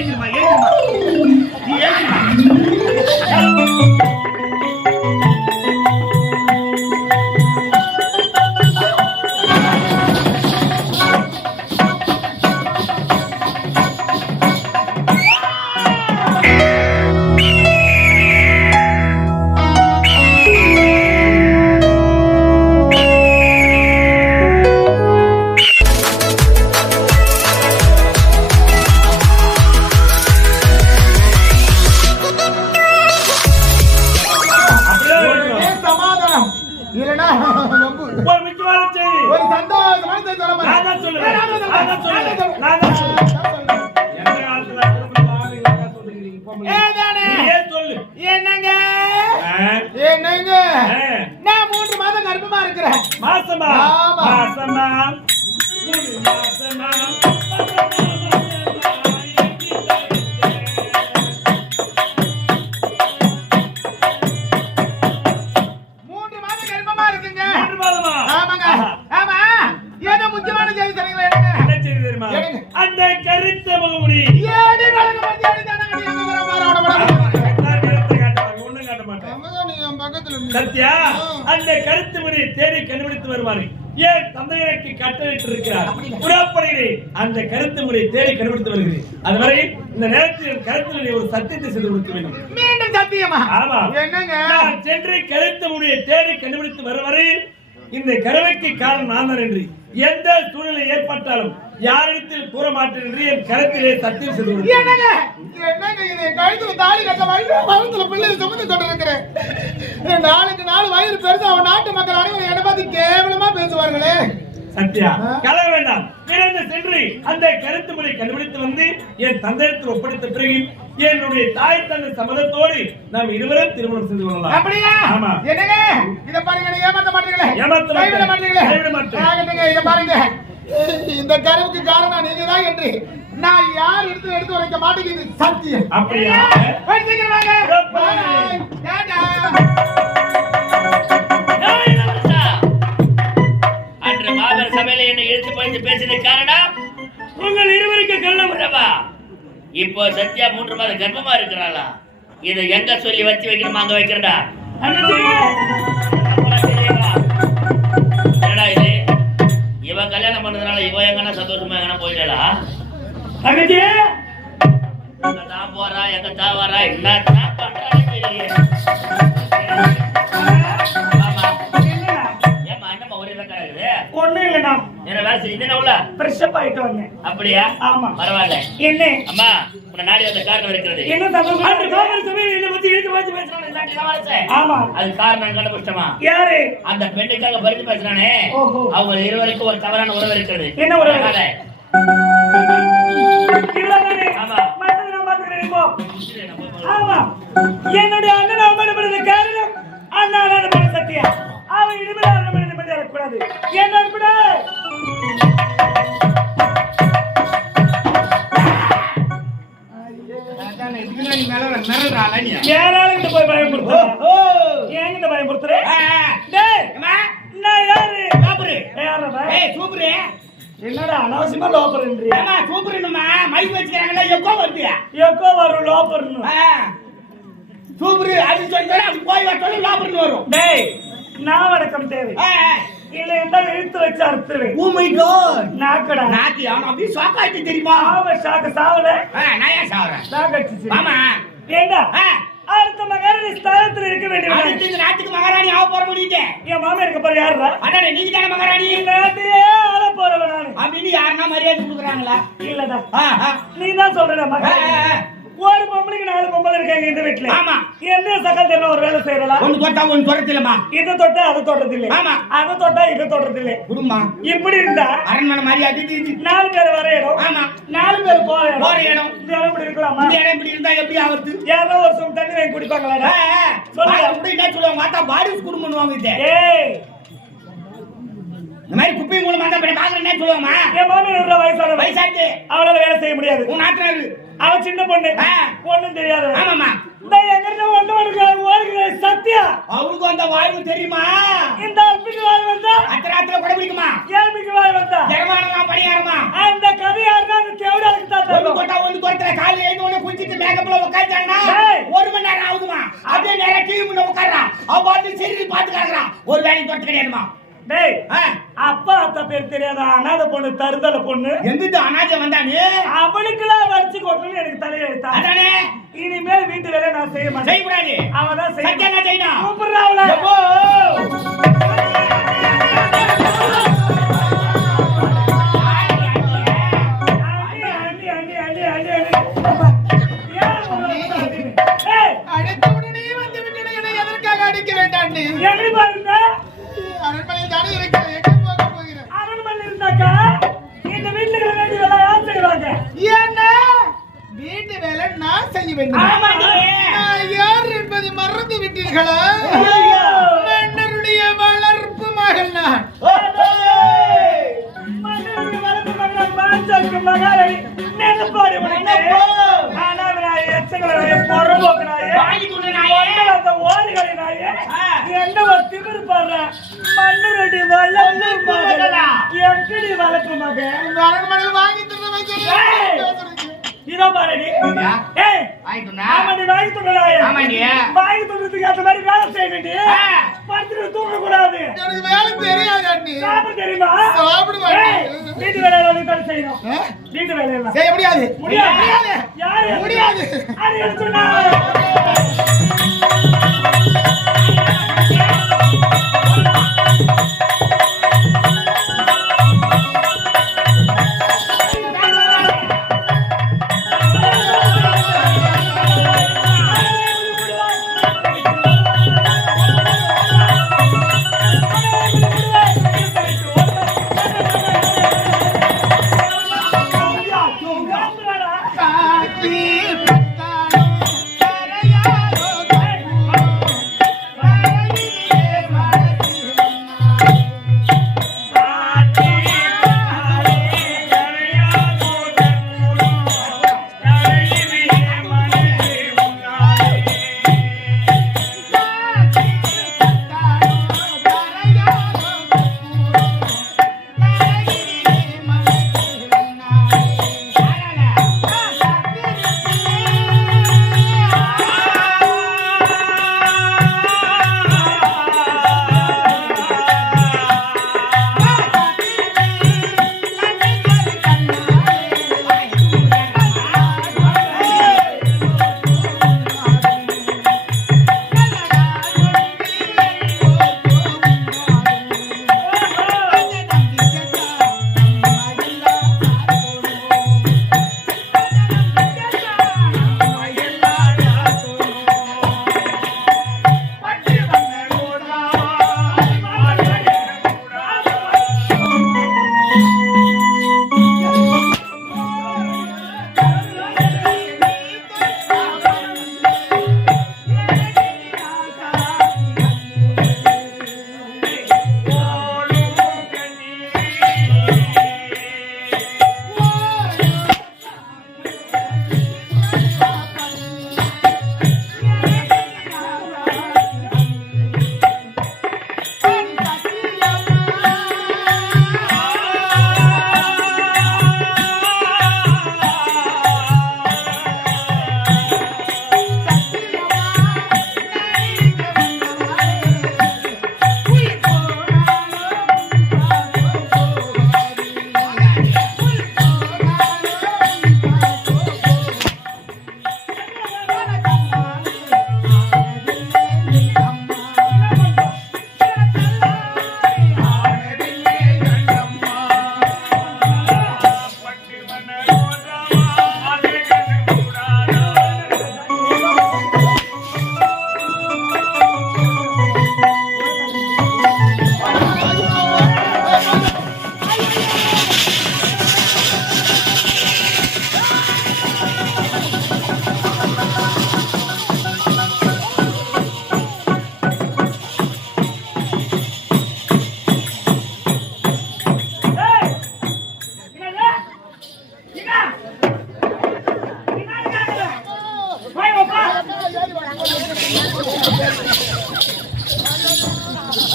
ஏஞ்சிருமா ஏஞ்சிருமா நீ ஏஞ்சிருமா அந்த கருத்த முகமுடி சத்யா அந்த கருத்து முடி தேடி கண்டுபிடித்து வருவாரு ஏன் தந்தையருக்கு கட்டளையிட்டு இருக்கிறார் புறப்படுகிறே அந்த கருத்து முறை தேடி கண்டுபிடித்து வருகிறேன் அதுவரை இந்த நேரத்தில் கருத்தில் நீ ஒரு சத்தியத்தை செய்து கொடுக்க வேண்டும் மீண்டும் சத்தியமா ஆமா என்னங்க நான் சென்று கருத்து முறையை தேடி கண்டுபிடித்து வரும் வரையில் இந்த கருவைக்கு காரணம் நான் தான் என்று எந்த சூழ்நிலை ஏற்பட்டாலும் யாரிடத்தில் கூற மாட்டேன் என்று என் கருத்திலே சத்தியம் செய்து கொடுக்கிறேன் என்னங்க இது கழுத்துல தாலி கட்ட வயிற்றுல பிள்ளை சுமந்து கொண்டிருக்கிறேன் நாளுக்கு நாள் வயிறு பெருசு அவன் நாட்டு மக்கள் அனைவரும் என்னை பார்த்து கேவலமா பேசுவார்களே சத்யா கலக வேண்டாம் விரைந்து சென்று அந்த கருத்து முறை கண்டுபிடித்து வந்து என் தந்தையத்தில் ஒப்படைத்த பிறகு என்னுடைய தாய் தந்தை சம்மதத்தோடு நாம் இருவரும் திருமணம் செய்து கொள்ளலாம் அப்படியா ஆமா என்னங்க இத பாருங்க ஏமாத்த மாட்டீங்களே ஏமாத்த மாட்டீங்களே இத பாருங்க இந்த கருவுக்கு காரணம் நீங்க தான் என்று நான் யார் எடுத்து வைக்க மாட்டேங்குது சத்தியம் அப்படியா அன்று மாபெரும் சபையில என்னை இழுத்து போய் பேசியது காரணம் உங்கள் இருவருக்கு கள்ள உறவா இப்போ சத்யா 3 மாத கர்ப்பமா இருக்கிறாளா இதை எங்க சொல்லி வச்சு வைக்கணுமா அங்க வைக்கிறடா என்னடா இது இவன் கல்யாணம் பண்ணதுனால இவன் எங்கன்னா சந்தோஷமா எங்கன்னா போயிடலா அங்கஜி எங்க தான் போறா எங்க தான் வரா என்ன பண்றான்னு தெரியல ஒண்ணு இல்லடா என்ன வேலை செய்ய என்ன உள்ள ஃப்ரெஷ் அப் ஆயிட்டு வந்தேன் அப்படியா ஆமா பரவாயில்ல என்ன அம்மா உன்னை நாடி வந்த காரணம் இருக்கிறது என்ன தகவல் அந்த காரணம் சபையில என்ன பத்தி இழுத்து வச்சு பேசுறானே இல்லாட்டி நவாசே ஆமா அது காரணம் கண்டுபிடிச்சமா யாரு அந்த பெண்ணுக்காக பரிந்து பேசுறானே அவங்க இருவருக்கும் ஒரு தவறான உறவு இருக்கிறது என்ன உறவு இல்லதானே ஆமா மத்தத நான் பாத்துக்கிறேன் இப்போ ஆமா என்னுடைய அண்ணன் அவமானப்படுறது காரணம் அண்ணான பண்ண சத்தியா அவன் இனிமே அவன பண்ண பண்ணி வரக்கூடாது என்ன கூட யாரால போய் பயன்படுத்துற ஏங்கிட்ட பயன்படுத்துற நான் யாரு சூப்பரு என்னடா அனாவசியமா லோப்பர்ன்றீங்க சூப்பர்னுமா மைக் வச்சுக்கிறாங்களா எக்கோ வருது எக்கோ வரும் லோப்பர்னு சூப்பர் அது சொல்லிட்டு அது போய் வரணும் லோப்பர்னு வரும் டேய் நான் வடக்கம் தேவை இல்ல என்ன இழுத்து வச்சு அறுத்துறேன் ஓ மை காட் நாக்கடா நாத்தி அவன் அப்படியே ஷாக் ஆயிட்டு தெரியுமா அவன் ஷாக் சாவல நான் ஏன் சாவறேன் ஷாக் ஆயிடுச்சு ஆமா ஏண்டா அடுத்த மகாராணி ஸ்தானத்துல இருக்க வேண்டியது அடுத்து இந்த நாட்டுக்கு மகாராணி ஆக போற முடியுது என் மாமா இருக்க போற யாருடா அண்ணா நீங்க தானே மகாராணி நாட்டையே ஆள போறவன் நானு அப்படின்னு யாருன்னா மரியாதை கொடுக்குறாங்களா இல்லடா நீ தான் சொல்றடா மகாராணி ஒரு பொம்பளைக்கு 4 பொம்பளை இருக்காங்க இந்த வீட்டுல ஆமா என்ன சகல் தென்ன ஒரு வேலை செய்யலாம் ஒன்னு தொட்டா ஒன்னு தொடறதில்லமா இது தொட்டா அது தொடுறது இல்ல ஆமா அது தொட்டா இது தொடுறது இல்ல குடும்பா இப்படி இருந்தா அரண்மனை மரியாதை 4 பேர் வர இடம் ஆமா 4 பேர் போற இடம் இந்த இடம் இப்படி இருக்கலாமா இந்த இடம் இப்படி இருந்தா எப்படி ஆகுது யாரோ ஒரு சும் தண்ணி வாங்கி குடிப்பாங்களா சொல்லுங்க அப்படி என்ன சொல்லுவாங்க மாத்தா பாரிஸ் குடும்பம் பண்ணுவாங்க இது ஏய் இந்த மாதிரி குப்பை மூலமா தான் பாக்குற என்ன சொல்லுவாமா என் மாமி எவ்வளவு வயசாச்சு அவளால வேலை செய்ய முடியாது உன் நாட்டுறாரு அவ சின்ன பொண்ணு ஒண்ணும் தெரியாது ஆமாமா இந்த எங்கிட்ட ஒண்ணு சத்யா அவருக்கு அந்த வாய்வு தெரியுமா இந்த அப்பிக்கு வாய் வந்தா அத்தராத்துல கூட பிடிக்குமா ஏழ்மிக்கு வாய் வந்தா ஜெகமானலாம் பணியாரமா அந்த கதை யாருன்னா தேவடாளுக்கு தான் ஒன்று ஒருத்தர காலையில எழுந்து உடனே குளிச்சிட்டு மேக்கப்ல உட்கார்ந்தாங்கன்னா ஏய். 1 மணி நேரம் ஆகுதுமா அப்படியே நேரா டிவி முன்ன உட்கார்றான் அவ பாட்டு சீரியல் பார்த்து கிடக்குறான் ஒரு வேலையும் தொட்டு கிடையாதுமா டேய் அப்பா அத்தா பேர் தெரியாதா அனாதை பொண்ணு தருதல பொண்ணு எங்கிட்டு அனாஜ வந்தானே அவனுக்குலாம் வச்சு கொட்டுன்னு எனக்கு தலையெழுத்தா அதானே இனிமேல் வீட்டு வேலை நான் செய்ய மாட்டேன் செய்யக்கூடாது அவதான் சத்தியா நான் செய்யணும் கூப்பிடுறா அவளை எப்போ? அண்ணி, அண்ணி, அண்ணி, அண்ணி, அண்ணி, அண்ணி. ஏன் உங்களை ஏய், அழைத்த உடனே வந்து விட்டேன் என்னை எதற்காக அடிக்க வேண்டாம் நீ எப்படி பாருங்க அரண்மனையில் தானே இருக்கிறேன் எங்க போக போகிறேன் அரண்மனை இருந்தாக்கா இந்த வீட்டுல வேண்டிய வேலை யார் செய்வாங்க என்ன வீட்டு வேலை நான் செய்ய வேண்டும் ஆமாடி. நான் யார் என்பதை மறந்து விட்டீர்களா ஐயோ. மன்னருடைய வளர்ப்பு மகள் நான் மன்னருடைய வளர்ப்பு மகன் மாஞ்சாக்கு மகாராணி நெருப்பாடி உனக்கு. நெருப்போ. அனாதையாய், எச்சங்களாய், பொறம்போக்கனாய், வாங்கி கொண்டு நாயே. அந்த ஓடிகளினாய், ஆ. என்ன ஒரு திமிரு பாடுற? மன்னருடைய வளர்ப்பு மகளா? மகன். எங்கடி வளர்ப்பு மகன்? இந்த அரண்மனையில் வாங்கி தர ஏய். இதோ பாருடி. ஐயா. ஏய், ஆயிட்டுனா ஆமா, நீ வாங்கி தரலாயே. ஆமாண்டி. வாங்கி தரதுக்கு ஏத்த மாதிரி வேலை செய்யணும்டி. ஆ. படுத்துட்டு தூங்கக்கூடாது. எனக்கு வேலை தெரியாது அண்ணி சாப்பிட தெரியுமா? சாப்பிட மாட்டேன். ஏய், வீட்டு வேலையில உட்கார்ந்து செய்யணும். ஆ? வீட்டு வேலையில. செய்ய முடியாது முடியாது. யாரு? முடியாது. அது எனக்கு சொன்னா. காக்கி பத்தானோ கரையாதோ கரையிலே மலர்ந்திருந்தாய். காக்கி பத்தானோ கரையாதோ கரையிலே மலர்ந்திருந்தாய்.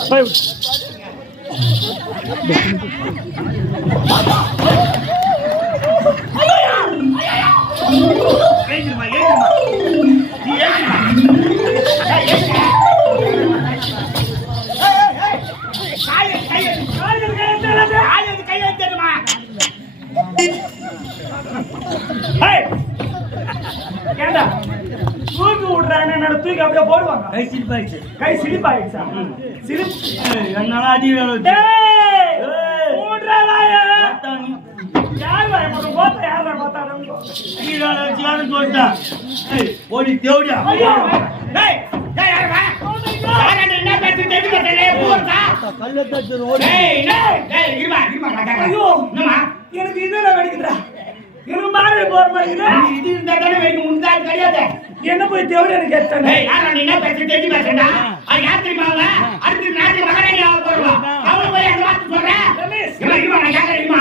போய் கை சிலிப்பாயிடுச்சா? என்னால அடி டேய், மூன்றா வாயா? யார் வாயா போட்டு போட்ட? யார் வாயா போட்டாங்க? ஓடி தேவடியா ஐயோ! டேய் டேய் யாரா யாரா என்ன பேசி தெரிஞ்சு பேசலே போறா கல்ல தட்டு ஓடி டேய் டேய் இருமா ஐயோ! என்னமா எனக்கு இதெல்லாம் வெடிக்குதுடா. எனக்கு மாறி போற மாதிரி இது இந்த தான வெடி முந்தா கிடையாது என்ன போய் தேவடி எனக்கு கேட்டேன். டேய் யாரா நீ என்ன பேசி தெரிஞ்சு பேசடா அது யார் தெரியுமாங்க அடுத்து நாட்டு மகாராணியா போறோம் அவள போய் அந்த வார்த்தை சொல்றேன் இருமா நான் கேக்குறேன்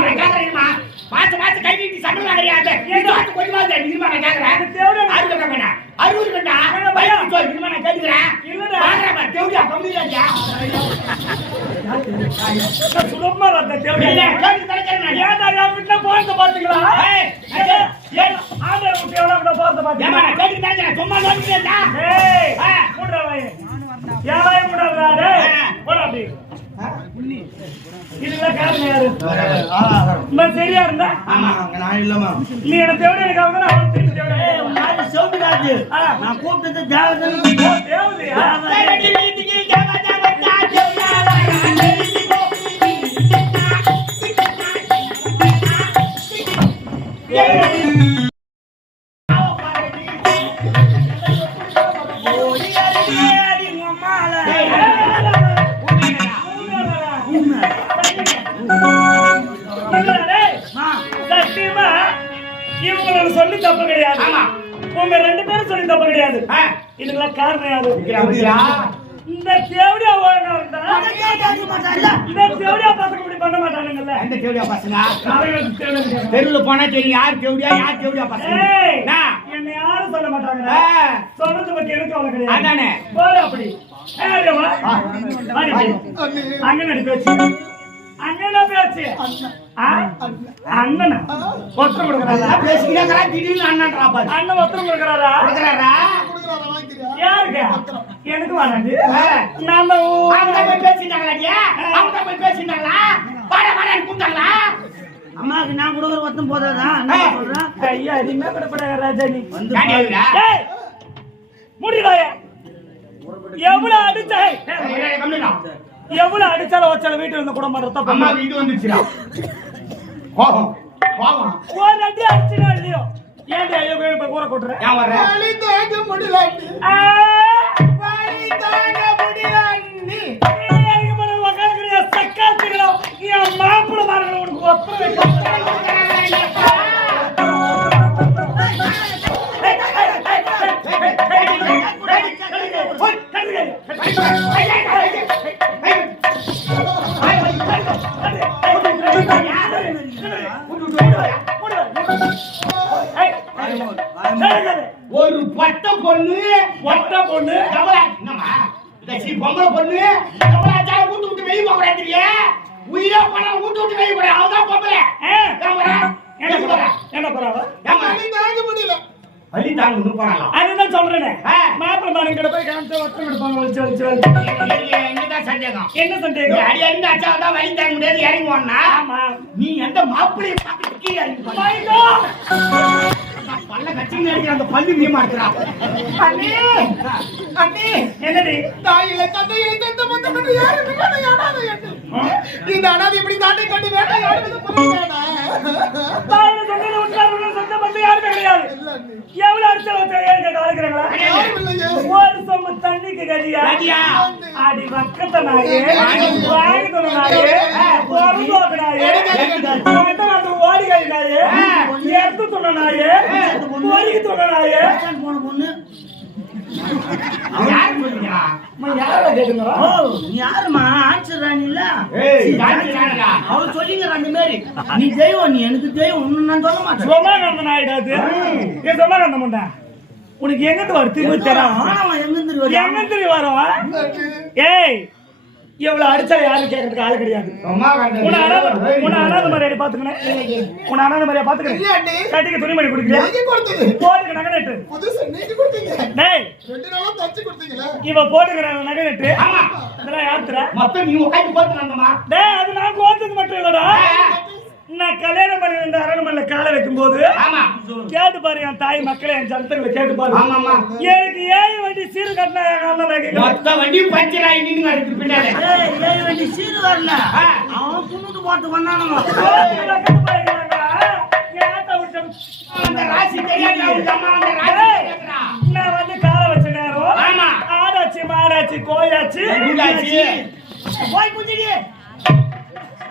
நான் கேக்குறேன் பாத்து கை நீட்டி சண்டை ஆடுறியாதே நீ பாத்து கொஞ்சம் வாங்க இருமா நான் கேக்குறேன் தேவடி ஆறு கண்டா அறுபது கண்டா பைக் போய் இருமா நான் கேக்குறேன் இல்லடா. பாக்குறேன் தேவடியா கம்மியாடியா சுலபமா வரத தேவடி. இல்ல கேட்டு தரக்கறேன் நான் ஏன்டா என் வீட்ல போறத பாத்தீங்களா? ஏய் ஆண்டவர் விட்டு எவ்வளவு கூட போறத ஏமா பாத்தீங்களா? நான் கேட்டு தரக்கறேன் சும்மா நோக்கிட்டேன்டா ஏய் மூன்றா வாயே. ஏன் வாயே மூன்றா டேய்? போடா அப்படி. இதெல்லாம் காரணம் யாரு? நான் சரியா இருந்தா ஆமா நான் இல்லமா நீ என்ன தேவடி எனக்கு அவங்க நான் அவன் திருப்பி தேவடி. நான் சௌமிராஜ் நான் கூப்பிட்டது தேவதன் ஓ தேவடியா? சத்தியமா இவங்களோட சொல்லி தப்பு கிடையாது. ஆமா. உங்க ரெண்டு பேரும் சொல்லி தப்பு கிடையாது. இதுக்கெல்லாம் காரணம் யாரு? இந்த தேவடியா ஓடணும் இருந்தா இந்த தேவடியா பசங்க இப்படி பண்ண மாட்டானுங்கல்ல. எந்த தேவடியா பசங்க அவங்களுக்கு தேவடியா. தெருவுல போனா தெரியும் யார் தேவடியா பசங்க ஏய், நான் என்னை யாரும் சொல்ல மாட்டாங்க. சொல்றது பத்தி எனக்கு அவளை கிடையாது. அதானே போடு அப்படி. ஏறியம்மா. அண்ணன் பேச்சு அண்ணனா பேச்சு அண்ணனா ஒத்தரம் கொடுக்கறாரா? பேசிக்கிறா திடீர்னு அண்ணன்றா பாரு அண்ணன் ஒத்தரம் கொடுக்கறாரா? கொடுக்கறாரா யாருக்கு? எனக்கு வேணாண்டி. நான் அவங்க போய் பேசிட்டாங்களா அவங்க போய் பேசிட்டாங்களா வாடன்னு கூப்பிட்டாங்களா அம்மாக்கு நான் கொடுக்குற ஒத்தம் போதாதான் நான் சொல்றேன். ஐயா எதுவுமே விடப்படாத ராஜா நீ. காண்டியா ஏய், முடிவாய. எவ்வளவு அடிச்சாய் எவ்வளவு அடிச்சாலும் வச்சாலும் வீட்டுல இருந்து கூட மாட்டா அம்மா வீட்டு வந்துச்சுடா கோவம் ஒரு அடி அடிச்சுனா இல்லையோ ஏன்டி ஐயோ போய் கூற கொட்டுற? ஏன் வர்ற வலி தாங்க முடியல வலி தாங்க முடியல நீ எனக்கு பண்ண உக்காந்துக்கிறியா சக்காத்துக்கிறா என் மாப்பிள்ள மார்கள் உனக்கு ஒத்தரம் ஒரு பட்ட பொண்ணு என்னம்மா பொம்பளை பொண்ணு வீட்டு விட்டு வெளியே போக கூடாது உயிரா போனா வீட்டு விட்டு வெளியே போற அவதான் பொம்பளை என்ன போறாவ வலி தாங்க முடியல வலி தாங்க போனாலாம் அதுதான் சொல்றேன். மாப்பிள்ள மாரன் கிட்ட போய் காமிச்சு ஒத்தரம் எடுப்பாங்க வலிச்சு என்னதான் சந்தேகம் என்ன சந்தேகம்? அடி அடி அச்சாதான் வலி தாங்க முடியாது இறங்குவான்னா ஆமா நீ எந்த மாப்பிள்ளையை பார்த்து கீழே இறங்கி பல்ல கட்சிங்க அடிக்கிற அந்த பல்லு நீ மாட்டுறா அண்ணே அண்ணே என்னடி தாயில தந்தையில தந்த மந்தம் யாருக்கு வேணாம் இந்த அனாதை இப்படி தாண்டி கட்டி வேண்டாம் யாருக்கு புரியல தாயில சொன்னது உட்கார்ந்து சொந்த பந்து யாருமே கிடையாது. எவ்வளவு அடிச்சாலும் ஏன் காலக்குறாங்களா? ஒரு சொம்பு தண்ணிக்கு கதியா அடி பக்கத்த நாயே வாங்கி தொண்ண நாயே பொறுப்போக்கு நாயே அந்த ஓடி கை நாயே எடுத்து தொண்ண நாயே ஓடிக்கு தொண்ண நாயே போன பொண்ணு யாரு சொல்லுங்க யார கேட்டுங்களா? நீ யாருமா ஆன்சர் ராணி இல்ல அவர் சொல்லிங்க அந்த மாதிரி நீ தெய்வம் நீ எனக்கு தெய்வம் ஒண்ணு நான் சொல்ல மாட்டேன். சோமானந்தன் ஆயிடாது ஏன் சோமானந்த முண்டா உனக்கு எங்கிட்டு வரும் திரும்பி தரான் எங்கிட்டு வரும்? ஏய் எவ்வளவு அடிச்சா யாரும் கேட்கறதுக்கு ஆளு கிடையாது. உன்னை அனாத மாதிரியா பாத்துக்கணும் உன்னை அனாத மாதிரியா பாத்துக்கணும் கட்டிக்கு துணிமணி குடுக்கிறேன் போட்டுக்க நகை நட்டு டேய் இவ போட்டுக்கிற நகை நட்டு இதெல்லாம் யாருத்துற மொத்தம் நீ உட்காந்து போட்டுறாங்கம்மா டேய் அது நான் போட்டது மட்டும் இல்லடா நான் கல்யாணம் பண்ணி இந்த அரண்மனையில காலை வைக்கும் போது கேட்டு பாரு என் தாய் மக்களை என் ஜனத்தங்களை கேட்டு பாரு ஆமாமா எனக்கு 7 வண்டி சீரு கட்டினா எங்க அண்ணன் நகை மொத்த வண்டியும் பஞ்சர் ஆகி நின்னு அதுக்கு பின்னால ஏழு வண்டி சீரு வரல அவன் துண்ணுக்கு போட்டு வந்தானுங்க அந்த ராசி தெரியாத அந்த ராசி நான் வந்து காலை வச்ச நேரம் ஆமா ஆடாச்சு மாடாச்சு கோயாச்சு போய் குஞ்சிடி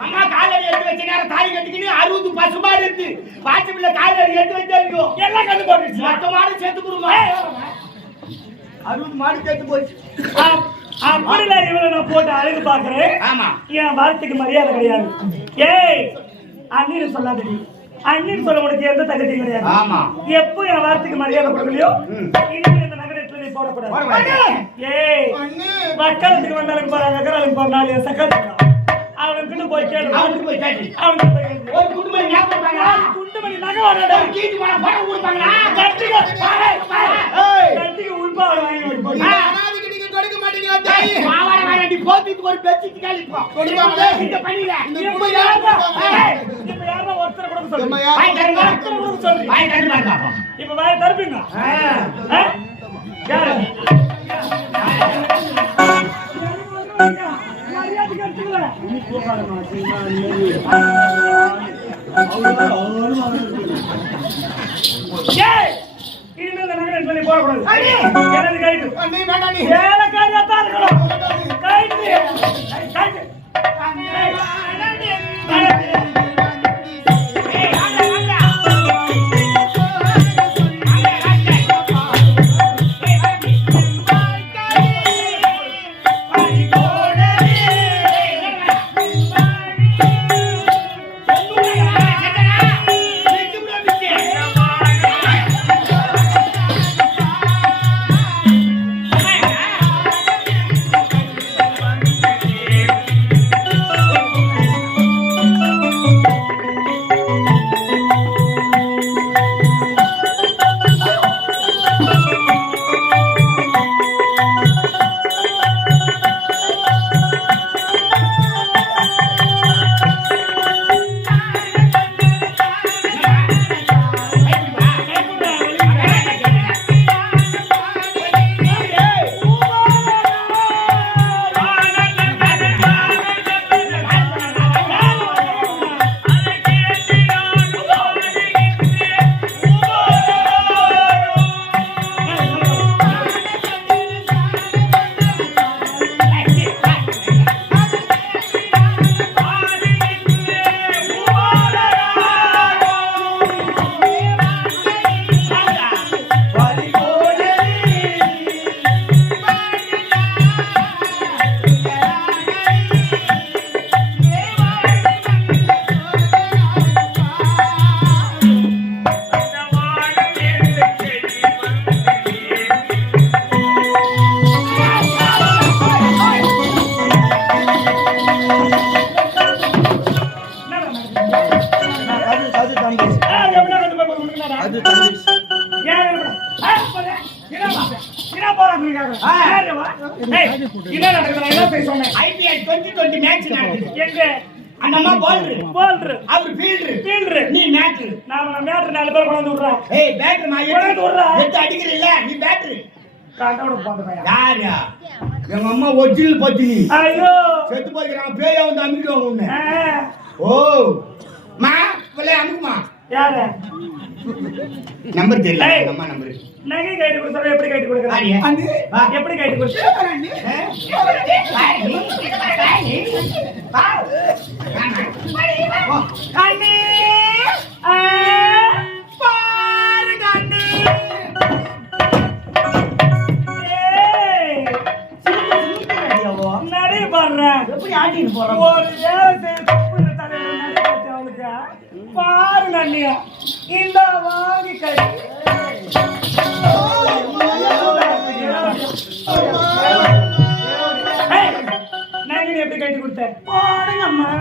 அம்மா காலடி எடுத்து வச்ச நேரம் தாலி கட்டிக்கின்னு 60 பசுமாடு இருக்கு பாச்சுல காலடி எடுத்து வச்சிருக்கோம் எல்லாம் கண்டு போட்டுச்சு மொத்த மாடு சேர்த்து குடுமா 60 மாடு சேர்த்து போச்சு அப்படில இவளை நான் போட்டு அழகு பாக்குறேன் ஆமா என் வார்த்தைக்கு மரியாதை கிடையாது ஏய் அண்ணின்னு சொல்லாதடி அண்ணின்னு சொல்ல உனக்கு எந்த தகுதியும் கிடையாது ஆமா எப்போ என் வார்த்தைக்கு மரியாதை கொடுக்கலையோ இனிமே இந்த நகரத்துல நீ போடக்கூடாது ஏய் மக்களுக்கு வந்தாலும் போறாங்க நகராளுக்கு போறாங்க என் சக்கர அவனுக்கு போய் கேளு அவனுக்கு போய் கேட்டு அவனுக்கு போய் கேளு ஒரு குடும்பம் ஞாபகம் பண்ணா குண்டுமணி நகை வரடா கீழ் மன பணம் கொடுப்பாங்களா கட்டிங்க கட்டிங்க உள்பா வாங்கி போய் அனாதிக்கு நீங்க கொடுக்க மாட்டீங்களா தாய் மாவாட வாங்கி போத்திட்டு ஒரு பெட்ஷீட் காலி போ கொடுப்பாங்களே இந்த பண்ணில இப்ப யாரா ஒருத்தர் கூட சொல்லு வாய் தருங்க ஒருத்தர் கூட சொல்லு வாய் தருங்க பாப்போம் இப்ப வாய் தரப்பீங்க யாரு மரியாதைக்கு எடுத்துக்கல நீ போகாத ஏய் இனிமே இந்த நகரம் சொல்லி போகக்கூடாது எனது கைது அண்ணி வேண்டாம் நீ வேலைக்காரியா தான் இருக்கணும் கைது கைது IPL 2020 மேட்ச் நடக்குது எங்க அந்த அம்மா bowler அவர் fielder நீ மேட்ச் நாம மேட்டர் 4 பேர் கொண்டு விடுறா ஏய் பேட்டர் நான் கொண்டு விடுறா எடுத்து அடிக்கிறீல்ல நீ பேட்டர் காண்டோட போந்த பையன் யாரா எங்க அம்மா ஒரிஜினல் பத்தினி ஐயோ செத்து போய்க்கறாங்க பேயா வந்து அமிடுவாங்க உன்னை ஓ மா போலே அமுக்குமா யாரு நம்பர் தெரியல அம்மா நம்பர் நகை கைட்டு கொடுத்தா எப்படி கைட்டு கொடுக்கறாங்க அண்ணி எப்படி கைட்டு கொடுத்தா அண்ணி பாருங்க அண்ணி நடை பாடுறேன் எப்படி ஆட்டிட்டு போறோம் ஒரு வேலை தலைவர் நடை அவளுக்கு பாருங்க அண்ணியா இந்த வாங்கி கை நான் எப்படி கைட்டு கொடுத்தேன் பாருங்கம்மா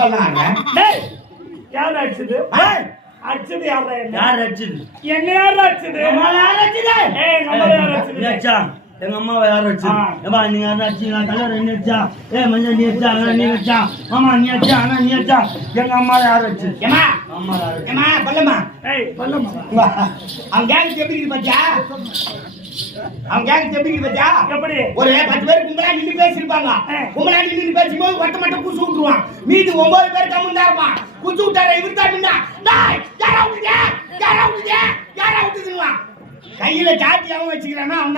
சொல்லலாம் டேய் யார் அடிச்சது அடிச்சது யாரா யார் அடிச்சது? என்ன யார் அடிச்சது யார் அடிச்சது? ஏய் நம்ம யார் அடிச்சது அடிச்சா எங்க அம்மாவை யார் அடிச்சா? ஏமா நீங்க யாரும் அடிச்சீங்களா? கலர் என்ன அடிச்சா? மஞ்சள் நீ அடிச்சா? நீ அடிச்சா? மாமா நீ அடிச்சா? நீ அடிச்சா? எங்க அம்மாவை யார் அடிச்சது? ஏமா அம்மா யார் அடிச்சது? ஏமா பல்லம்மா ஏய் பல்லம்மா அவன் கேங் எப்படி இருக்கு பாத்தியா? அவன் கேங் எப்படி இருக்கு பாத்தியா? எப்படி ஒரு 10 பேர் கும்பலா நின்னு பேசிருப்பாங்க. கும்பலா நின்னு பேசும்போது வட்ட மட்டும் குசு விட்டுருவான். மீதி 9 பேர் கம்முன்னு இருப்பான். குசு விட்டாரு இவர் தான் நின்னா டேய் யாரா விட்டுங்க யாரா விட்டுங்க யாரா விட்டுதுங்களா கையில சாட்டி அவன் வச்சுக்கிறானா அவன்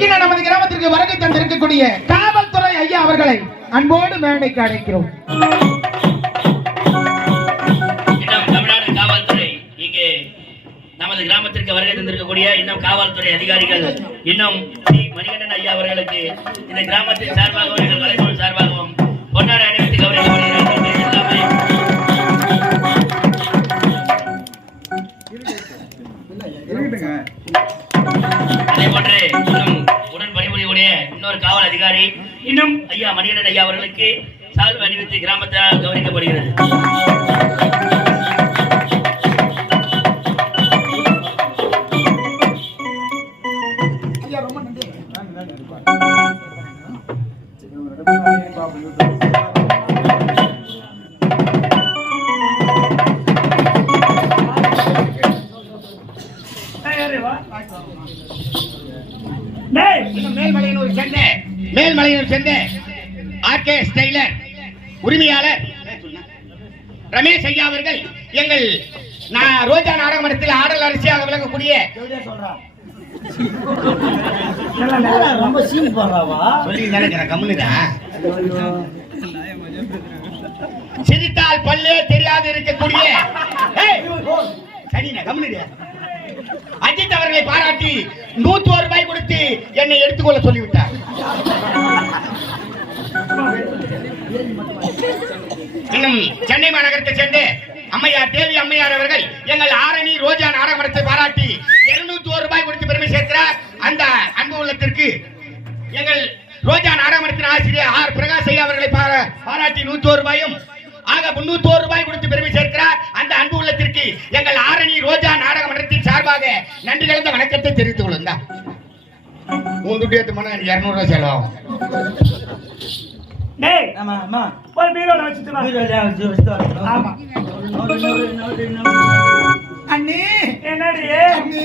இங்க நமது கிராமத்திற்கு வருகை தந்திருக்கக்கூடிய காவல்துறை ஐயா அவர்களை அன்போடு மேடைக்கு அழைக்கிறோம். இன்னும் தமிழ்நாடு காவல்துறை இங்கே நமது கிராமத்திற்கு வருகை தந்திருக்கக்கூடிய இன்னும் காவல்துறை அதிகாரிகள் இன்னும் மணிகண்டன் ஐயா அவர்களுக்கு இந்த கிராமத்தின் சார்பாகவும் எங்கள் கலைஞர் சார்பாகவும் பொன்னாடை அணிவித்து கௌரவிக்கப்படுகிறார்கள். எல்லாமே அதே போன்று இன்னும் உடன் பணிபுரியக்கூடிய இன்னொரு காவல் அதிகாரி இன்னும் ஐயா மணிகண்டன் ஐயா அவர்களுக்கு சால்வை அணிவித்து கிராமத்தால் கௌரவிக்கப்படுகிறது. மேல்மலையூர் சேர்ந்த ஆர்கே ஸ்டைலர் உரிமையாளர் ரமேஷ் ஐயா அவர்கள் எங்கள் ரோஜா நாடக மன்றத்தில் ஆடல் அரசியாக விளங்கக்கூடிய ரொம்ப சீன் போடுறாவா? சொல்லி நினைக்கிறேன் கம்முனுதா சிரித்தால் பல்லே தெரியாது இருக்கக்கூடிய சரிண்ணா கம்முனுதா அஜித் அவர்களை பாராட்டி 101 ரூபாய் கொடுத்து என்னை எடுத்துக்கொள்ள சொல்லிவிட்டார். இன்னும் சென்னை மாநகரத்தை சேர்ந்த அம்மையார் தேவி அம்மையார் அவர்கள் எங்கள் ஆரணி ரோஜா நாடக மன்றத்தை பாராட்டி 201 ரூபாய் கொடுத்து பெருமை சேர்க்கிறார். அந்த அன்பு உள்ளத்திற்கு எங்கள் ரோஜா நாடக மன்றத்தின் ஆசிரியர் ஆர் பிரகாஷ் ஐயா அவர்களை பாராட்டி 101 ரூபாயும் ஆக 301 ரூபாய் கொடுத்து பெருமை சேர்க்கிறார். அந்த அன்பு உள்ளத்திற்கு எங்கள் ஆரணி ரோஜா நாடக மன்றத்தின் சார்பாக நன்றி கலந்த வணக்கத்தை தெரிவித்துக் கொள்ளுங்க. 200 ரூபாய் செலவாகும். டேய் ஆமா ஆமா போய் பீரோல வச்சிட்டு வா. வீரலையா வச்சு வரணும். ஆமா அண்ணே என்னடி அண்ணே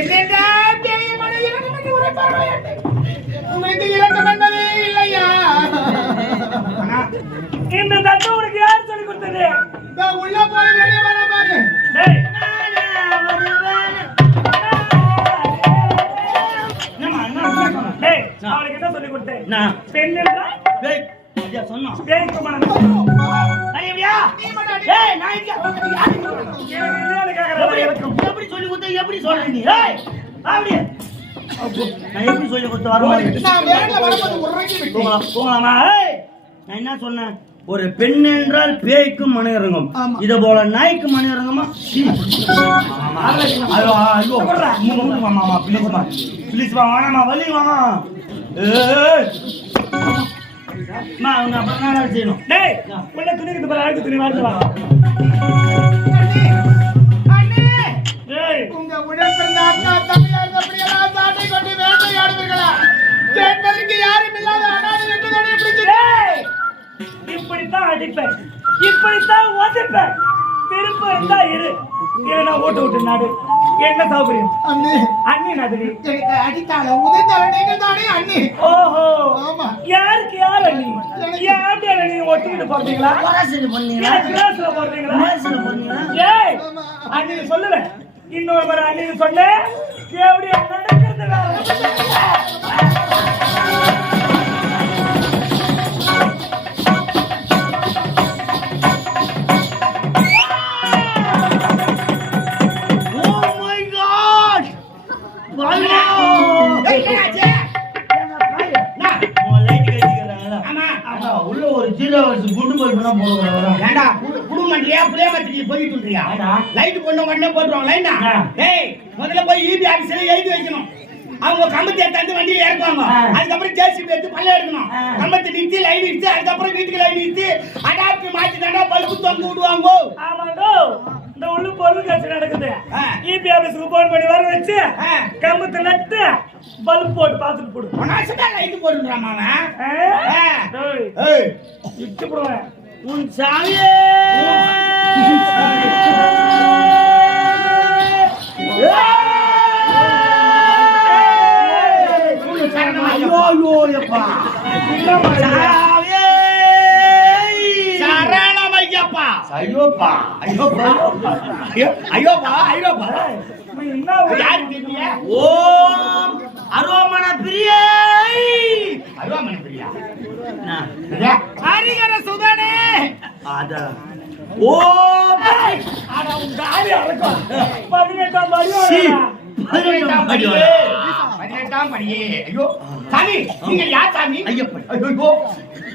என்னடா தேயமான இறங்கி உரைப்பார்களே அண்ணே உங்களுக்கு இறக்கம் என்பதே இல்லையா? இந்த தட்டு உனக்கு யார் சொல்லி கொடுத்தது? நான் உள்ள போய் வெளியே வர பாரு. டேய் டேய் அவளுக்கு என்ன சொல்லி கொடுத்தேன்? நான் பெண் என்றால் பேய் ஐயா சொன்னா பேய்க்கு மனம். ஐயா நீ மட்டும் அடி. ஏய் நான் இங்க யாரு எனக்கு இல்லைன்னு கேக்குறேன். எனக்கு எப்படி சொல்லி கொடுத்த எப்படி சொல்ற நீ? ஏய் அப்படியே நான் எப்படி சொல்லி கொடுத்த வர மாதிரி நான் வேலைல வரும்போது உறங்கி விட்டேன். போகலாமா? ஏய் நான் என்ன சொன்னேன்? ஒரு பெண் என்றால் பேய்க்கும் மன இறங்கும். ஆமா. இத போல நாய்க்கு மன இறங்குமா? ஐயோ ஐயோ மாமா ப்ளீஸ் வாமா வலி வாமா. ஏய் நான் உன்னை அப்புறம் என்ன செய்யணும்? டேய் உள்ள துணிக்கு பாரு அழுக்கு துணி வாங்கி வா. அண்ணே அண்ணே டேய் உங்க உடன் பிறந்த அக்கா தம்பியார் அப்படியெல்லாம் சாட்டை கொண்டு வேட்டையாடுவீர்களா? கேட்பதற்கு யாரும் இல்லாத அனாதை என்று தானே பிடிச்சு. டேய் இப்படித்தான் அடிப்பேன், இப்படித்தான் உதைப்பேன். விருப்பம் இருந்தா இரு, இல்லைன்னா ஓட்டு விட்டு நாடு. என்ன சௌகரியம்? அண்ணே அண்ணி நதிரி எனக்கு அடித்தாலும் உதைத்தாலும் நீங்கள் தானே அண்ணே. ஓஹோ ஆமா. யாருக்கு யார் அண்ணி? யாரு அண்ணி ஒட்டிக்கிட்டு போறீங்களா? பராசரி பண்ணீங்களா? கிளாஸ்ல போறீங்களா? கிளாஸ்ல போறீங்களா? ஏய் அண்ணி சொல்லுவேன், இன்னொரு முறை அண்ணி சொன்ன எப்படி நடக்கிறது? உள்ள ஒரு ஜீரோ குண்டு பல்புனா போடுவாங்க. ஏண்டா குடு மண்டியா புளிய மத்திக்கு போயிட்டு இருக்கியா? லைட் போட உடனே போட்டுருவாங்க லைனா. டேய் முதல்ல போய் ஈபி ஆபீஸ்ல எழுதி வைக்கணும். அவங்க கம்பத்தை தந்து வண்டியில இறக்குவாங்க. அதுக்கப்புறம் ஜேசிபி எடுத்து பல்ல எடுக்கணும். கம்பத்தை நிறுத்தி லைன் நிறுத்தி அதுக்கப்புறம் வீட்டுக்கு லைன் நிறுத்தி அடாப்டர் மாத்தி தாண்டா பல்பு தொங்க விடுவாங்க. ஆமாங்க. இந்த உள்ள பொருள் காட்சி நடக்குது. இபி ஆபீஸ்க்கு போன் பண்ணி வர வச்சு கம்பத்தை நட்டு பல்ப் போட்டு பாத்துட்டு போடு. உனசடா லைட் போடுறான் அவன். ஏய் இட்டு போடுவேன். உன் சாமியே ஐயோ ஐயோ எப்பா சரணமையப்பா. ஐயோப்பா ஐயோப்பா ஐயோப்பா ஐயோப்பா. யாரு தெரியல? ஓம் அரோமண பிரியே அருவாமணி பிரியா. ஹரிஹர சுதனே. அத ஓம் அட உன் காலி அடக்கம். 18ஆம் படி. 18ஆம் படி. 18ஆம் படியே. ஐயோ சாமி நீங்க யார் சாமி? ஐயப்பன். ஐயோ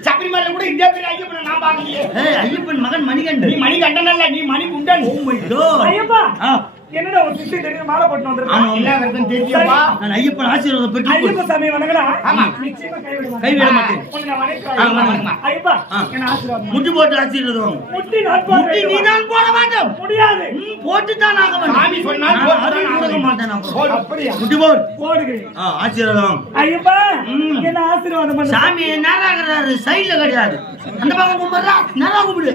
சபரிமலை கூட இந்த பேர் ஐயப்பன் நான் பாக்கலையே. ஐயப்பன் மகன் மணிகண்டன். நீ மணிகண்டன் அல்ல, நீ Manikundan. Oh my God. Ayyappa என்னடா ஒரு சித்தி தெரியும் மாலை போட்டு வந்திருக்கான். இல்ல வெறும் தெரியப்பா. நான் ஐயப்பன் ஆசீர்வாதம் பெற்று ஐயப்பா சாமி வணங்கடா. ஆமா. நிச்சயமா கைவிட மாட்டேன். உன்னை வணங்குறேன். ஐயப்பா என்ன ஆசீர்வாதம். முட்டி போட்டு ஆசீர்வாதம். முட்டி நான் போட முட்டி நீ நான் போட மாட்டேன். முடியாது. போட்டு தான் ஆக வேண்டும். சாமி சொன்னால் போட மாட்டேன் நான். அப்படியே முட்டி போடு. போடுகிறேன். ஆசீர்வாதம். ஐயப்பா என்ன ஆசீர்வாதம் பண்ணு. சாமி நேராகிறாரு சைடுல கிடையாது. அந்த பக்கம் கும்பிடுறா நேரா கும்பிடு.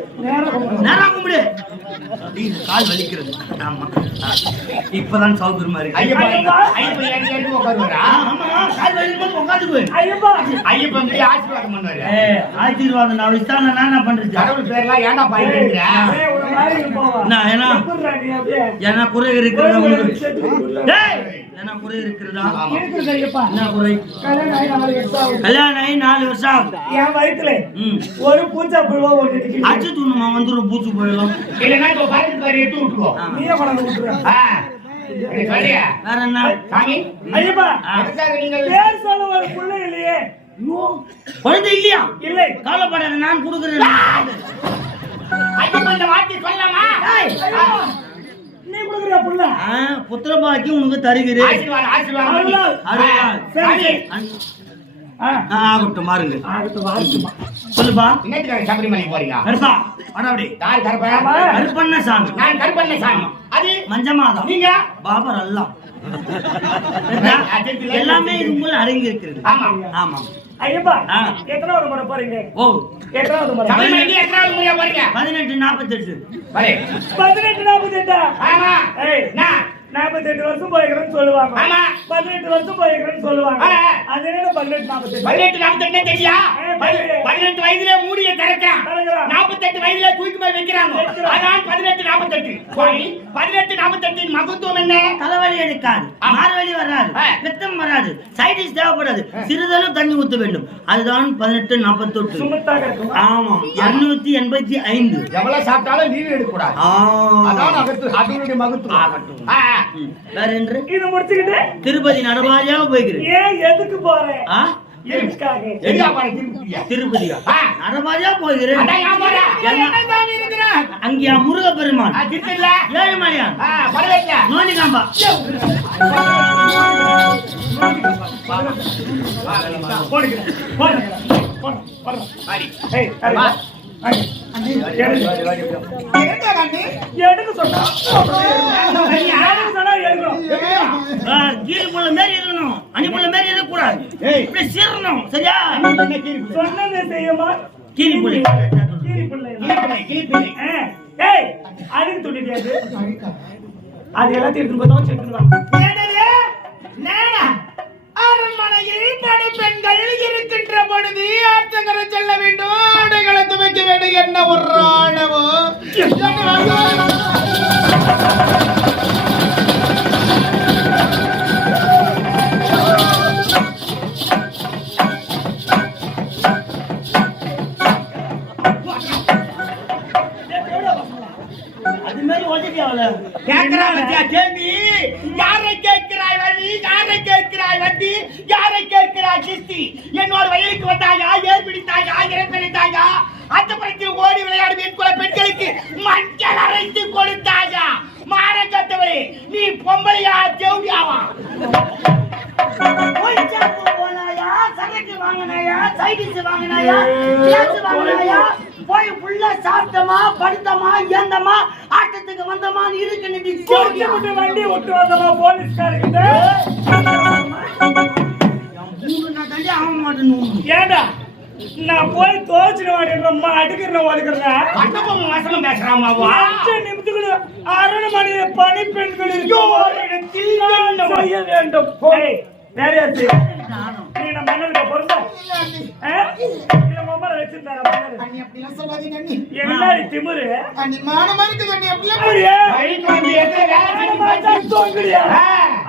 நேரா கும்பிடு. கால் வலிக்கிறது. ஆமா இப்பதான் சௌகரியமா இருக்கு. ஐயப்பா ஐயப்பா ஏன் உட்காருவாரா? ஆமா கால் வலிக்கும் உட்காந்துக்கு. ஐயப்பா ஐயப்பன் ஆசீர்வாதம் பண்ணுவாரு. ஆசீர்வாதம் நான் விசாரணை நான் என்ன பண்றது? கடவுள் பேர்லாம் ஏன்டா பாய்க்கிறீங்க? ஏய் உன மாதிரி போவா. நான் ஏன்னா எப்படிடா நீ அப்படியே என்ன குறை இருக்கிறதா உங்களுக்கு? செத்து டேய் என்ன குறை இருக்கிறதா? இருக்குது ஐயப்பா. என்ன குறை? கல்யாணம் ஆகி 4 வருஷம் ஆகுது. கல்யாணம் ஆகி 4 வருஷம் ஆகுது. என் வயித்துல ஒரு பூச்சா புழுவா ஓடிட்டு அச்சு தூணுமா வந்துரும் பூச்சு போயிடும். இல்லைன்னா இப்போ பாருங்க பாரு எடுத்து விட்டுருவோம். நீயே கொண்டாந்து விட்டுற. எனக்கு சொல்லியா? வேற என்ன? சாமி ஐயப்பா அதுக்காக நீங்கள் பேர் சொல்ல ஒரு புள்ள இல்லையே. குழந்தை இல்லையா? இல்லை. கவலைப்படாத நான் கொடுக்குறேன். ஐயப்பன் இந்த வார்த்தை சொல்லலாமா? நீ கொடுக்குற புள்ள. புத்திர பாக்கியம் உனக்கு தருகிறேன். ஆசீர்வாதம் ஆசீர்வாதம் பண்ணி. சரி. ஆகட்டும் மாறுங்க. ஆகட்டும் வாழ்த்துமா. சொல்லுப்பா. இன்னைக்கு சபரிமலைக்கு போறீங்க? கருப்பா வடபடி. யார் கருப்பா? கருப்பண்ண சாமி. நான் கருப்பண்ண சாமி. அது மஞ்சமாதம். நீங்க பாபர் அல்லா. எல்லாமே இதுக்குள்ள அடங்கி இருக்கிறது. ஆமா ஆமா. ஐயப்பா எத்தனாவது முறை போறீங்க? ஓ எத்தனாவது முறை? சபரிமலைக்கு எத்தனாவது முறையா போறீங்க? 1848. வரே 18 48. ஆமா. ஏய் நான் 48 வருஷம் போயிருக்கிறேன்னு சொல்லுவாங்க. ஆமா. 18 வருஷம் போயிருக்கிறேன்னு சொல்லுவாங்க. ஆ. அது என்ன 18 48? 18 48 தெரியா? 18 வயதிலே மூடிய திறக்கிறான். 48 வயதிலே தூக்கி போய் வைக்கிறாங்க. அதான் 18 48. சுவாமி 18 48 இன் மகத்துவம் என்ன? தலைவலி எடுக்காது, மார்வலி வராது, பித்தம் வராது, சைடிஸ் தேவைப்படாது, சிறிதளவு தண்ணி ஊத்த வேண்டும். அதுதான் 18 48. சுமத்தாக இருக்கும். ஆமா 285. எவ்வளவு சாப்பிட்டாலும் நீர் எடுக்க கூடாது. அதான் அதனுடைய மகத்துவம். வேற என்று இது முடிச்சுக்கிட்டு திருப்பதி நடமாதிரியாக போய்கிறேன். ஏன் எதுக்கு போறேன்? எதுக்காக? எதுக்கா போற திருப்பதியா? திருப்பதியா நடமாதிரியா போய்கிறேன். அதான் ஏன் போற? என்ன சாமி இருக்குற? அங்கே முருக பெருமான், திருப்பதில ஏழுமலையான், பரவாயில்ல. நோனிகாம்பா. எடுக்க சொன்னா கீழ் புள்ள மாதிரி இருக்கணும், அணிப்புள்ள மாதிரி இருக்கக்கூடாது. இப்படி சீரணும் சரியா? சொன்னதை செய்யுமா? கீழ் புள்ளி ஏய் அதுக்கு துணியாது. அது எல்லாத்தையும் எடுத்து போய் வச்சுட்டு வா. அரண்மனையில் பணி பெண்கள் இருக்கின்ற பொழுது ஆற்றங்கரை செல்ல வேண்டும், ஆடைகளை துவைக்க வேண்டும். என்ன ஒரு ஆணவோ! அது மாதிரி ஓட்டிட்டியாவல கேக்குறா பத்தியா கேள்வி? யாரை கேட்கிறாய் வண்டி? யாரை கேட்கிறாய் வண்டி? யாரை கேட்கிறாய் கிஸ்தி? என்னோட வயலுக்கு வந்தாயா? ஏர் பிடித்தாயா? இறப்பிடித்தாயா? அத்தப்புறத்தில் ஓடி விளையாடும் என் குல பெண்களுக்கு மஞ்சள் அரைத்து கொடுத்தாயா? மாற கட்டவரே, நீ பொம்பளையா தேவையாவா? போய் சாப்பு போனாயா, சரக்கு வாங்கினாயா, சைடிஸ் வாங்கினாயா, கேஸ் வாங்கினாயா, போய் ஃபுல்லா சாப்பிட்டமா, படுத்தமா, ஏந்தமா, ஆட்டத்துக்கு வந்தமா இருக்கு நிதி வண்டி விட்டு வந்தமா போலீஸ்காரங்கிட்ட நான் தள்ளி ஆக மாட்டேன்னு ஏண்டா நான் போய் தோச்சிட்டு வாடிடுறோம்மா அடிக்கிறேன் ஓடிக்கிறேன் கட்டப்பொம்மை வாசனம் பேசுறாமாவா? 5 நிமிஷத்துக்குள்ள அரண்மனை பணி பெண்கள் செய்ய வேண்டும். வேறையாச்சு நீ நம்ம மன்னருக்கு பொருந்த இல்ல மம்மரை வச்சிருந்தார மன்னர் அண்ணி அப்படிலாம் சொல்லாதீங்க அண்ணி. என்னடி திமிரு அண்ணி மானமா இருக்குது அண்ணி அப்படிலாம் அப்படியே ரைட் வண்டி எடுத்து வேலை செஞ்சு மாட்டா தோங்கடியா ஆ.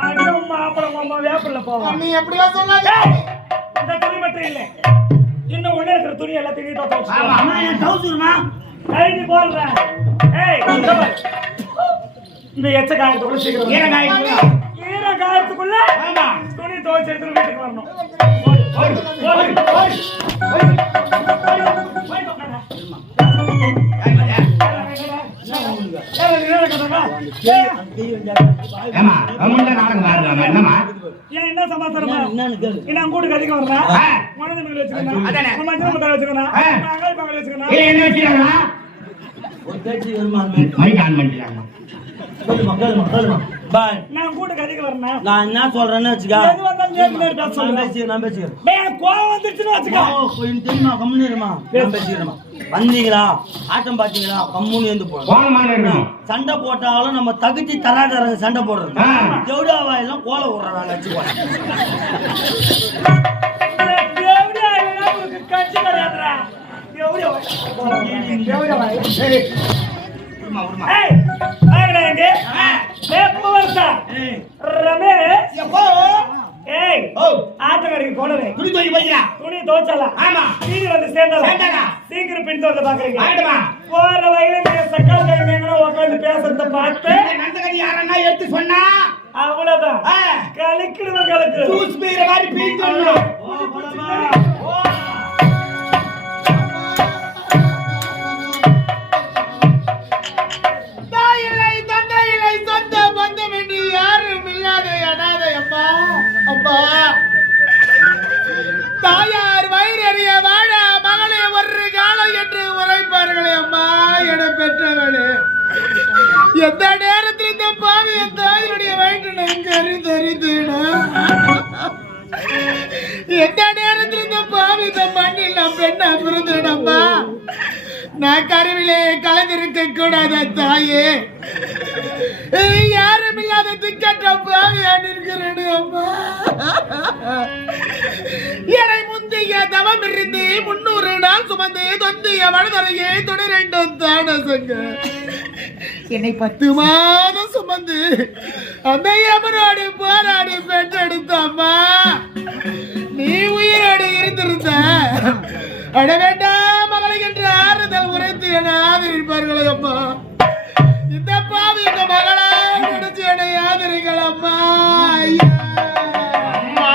அண்ணம்மா அப்புறம் மாமா வேப்பிள்ள போவா அண்ணி அப்படிலாம் சொல்லாதீங்க. இந்த துணி மட்டும் இல்ல இன்னும் ஒண்ணு இருக்கிற துணி எல்லாத்தையும் ஆமா. தோச்சு அண்ணா என் டவுசர்மா கைதி போடுறேன் ஏய் இந்த பாரு. இந்த எச்ச காயத்துக்குள்ள சீக்கிரம் ஈர வந்து. காயத்துக்குள்ள. ஈர காயத்துக்குள்ள ஆமா. துணி துவைச்சு எடுத்துட்டு வீட்டுக்கு வரணும் ஓடு, ஓடு, ஓடு. ஏம்மா, கம்முன்னு நாடகம் ஆடுறாங்க, என்னம்மா? ஏன் என்ன சமாச்சாரமா என்னன்னு கேளு. நான் கூட்டு கடிக்க வரேன் ஆ. மனது மகள் வச்சுக்கணும் அதானே. மஞ்சள் முட்டை வச்சுக்கணும் ஆ. மகள் பகல் வச்சுக்கணும் இல்ல, என்ன வச்சுக்கிறாங்களா? ஒரு பேச்சு வருமா மைக் ஆன் பண்ணிக்கிறாங்க. கேளுமா பாய் நான் கூட்டு கடிக்க வரேன் நான் என்ன சொல்றேன்னு வச்சுக்கா எது வந்தாலும் நேர்ல நேர் பேச சொல்லுங்க நான் பேசிக்கிறேன் டேய் கோவம் வந்துருச்சுன்னு வச்சுக்கோ கொஞ்சம் தெரியுமா கம்முன்னு இருமா நான் பேசிக்கிறேமா வந்தீங்களா ஆட்டம் பாத்தீங்களா கம்முன்னு இருந்து போறோம் கோலமான இருக்கணும். சண்டை போட்டாலும் நம்ம தகுதி தராதரங்க சண்டை போடுறது ஆ. ஜவுடாவா எல்லாம் கோல விடுறாங்க வச்சுக்கோ எப்படியா இல்லைன்னா உங்களுக்கு கட்சி கிடையாதுடா எப்படியா சரி. விடுமா, விடுமா. ஏய் ஆகடா எங்க எப்போ வருதா ரமேஷ் ஏய் ஓ, ஆட்டக்காரிக்கு போனவே துணி துவைக்க போய்க்கிறா. துணி துவைச்சல ஆமா. சீக்கிரம் வந்து சேர்ந்தல சேர்ந்தாளா? சீக்கிரம் பின் தோட்ட பாக்குறீங்க ஆயிடுமா. போற வயல நீங்க சக்கால் கைங்க உட்காந்து பேசுறத பார்த்து இந்த நந்தகதி யாரன்னா எடுத்து சொன்னா அவ்வளவுதான் ஆ, கலக்கிடுவோம் கலக்கு ஜூஸ் பீற மாதிரி பீச்சு வந்துடும். தாய் இல்லை, தந்தை இல்லை, சொந்த பந்தம் என்று யாரும் இல்லாத அனாதை அம்மா. அம்மா. தாயார் வயிறறிய வாழ மகளே ஒரு காலம் என்று உரைப்பார்களே அம்மா என பெற்றவளே. எந்த நேரத்தில் இந்த பாவி என் தாயினுடைய வயிற்றில் எங்க அறிந்தறிந்தேனா? எந்த நேரத்தில் இந்த பாவி இந்த மண்ணில் நான் பெண்ணா பிறந்தேனம்மா. நான் கருவிலே கலந்திருக்க கூடாத தாயே, யாரும் இல்லாத திக்கற்ற பாவியா நிற்கிறேன் அம்மா. என்னை முந்தைய தவம் இருந்து 300 நாள் சுமந்து தொந்திய மனதரையே தொடரண்டும் தானசங்க என்னை 10 மாதம் சுமந்து அந்த யமனோடு போராடி பெற்றெடுத்த அம்மா. நீ உயிரோடு இருந்திருந்த அட வேண்டாம் மகளை என்று ஆறுதல் உரைத்து என ஆதரிப்பார்களே அம்மா. இந்த பாவி இந்த மகளா நினைச்சு என்னை ஆதரிகள் அம்மா. ஐயா. அம்மா.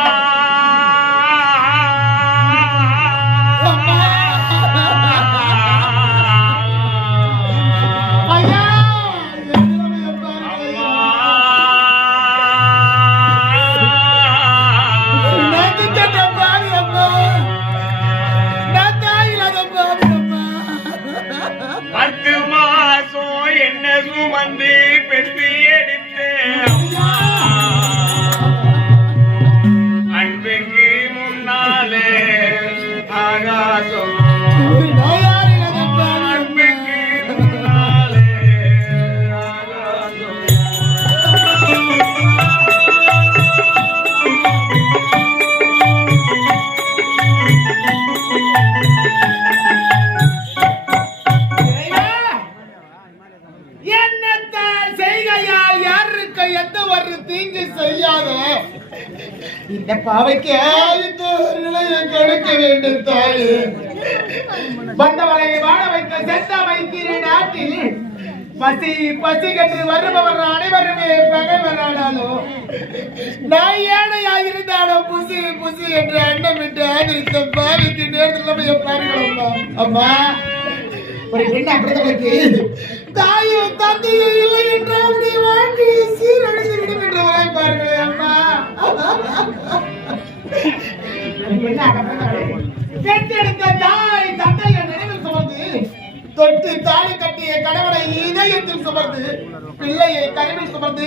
ஐயா. என் நிலைமையை பாருங்கள். நான் திக்கற்ற பாவி அம்மா. நான் தாயில்லாத பாவி அம்மா. 10 மாசம் என்ன சுமந்து பெற்று எடுத்து அம்மா அன்புக்கு முன்னாலே ஆகாசம் நான் யாரில்லாத பாவி அம்மா. அன்புக்கு முன்னாலே ஆகாசம் என்னத்தால் செய்கையால் யாருக்கு எந்த ஒரு தீங்கு செய்யாத இந்த பாவைக்கு இந்த ஒரு நிலையை கொடுக்க வேண்டும் தாயே. வந்தவரை வாழ வைக்க சென்ற வைத்திரு நாட்டில் பசி பசி கண்டு வருபவர் அனைவருமே பகைவரானாலும் நான் ஏழையாக இருந்தாலும் புசி புசி என்று அண்ணமிட்டு ஆதரித்த பாவிக்கு நேரத்தில் பாருங்கள் அம்மா. ஒரு பெண் அப்படித்தவளுக்கு தாயும் தந்தையும் இல்லை என்றால் நீ வாழ்க்கையை சீரழிந்து விடும் என்று உரைப்பார்களே அம்மா. பெற்றெடுத்த தாய் தந்தையை நினைவில் சுமந்து தொட்டு தாலி கட்டிய கணவனை இதயத்தில் சுமந்து பிள்ளையை கருவில் சுமந்து